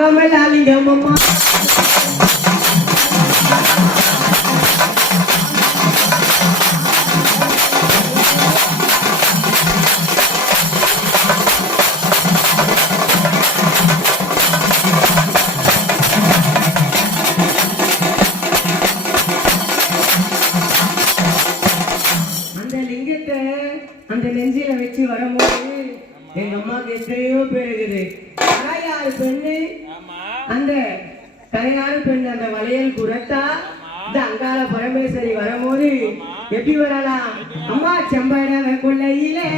கமலாலிங்கம்மா அந்த நெஞ்சில வச்சு வரும்போது எங்க அம்மாவுக்கு எத்தனையோ பேர் இருக்குது. தலையாறு பெண்ணு அந்த தலையாறு பெண்ணு அந்த வளையல் குரத்தா இந்த அங்காள பரமேஸ்வரி வரும்போது எப்படி வரலாம்? அம்மா செம்பட கொள்ளையிலே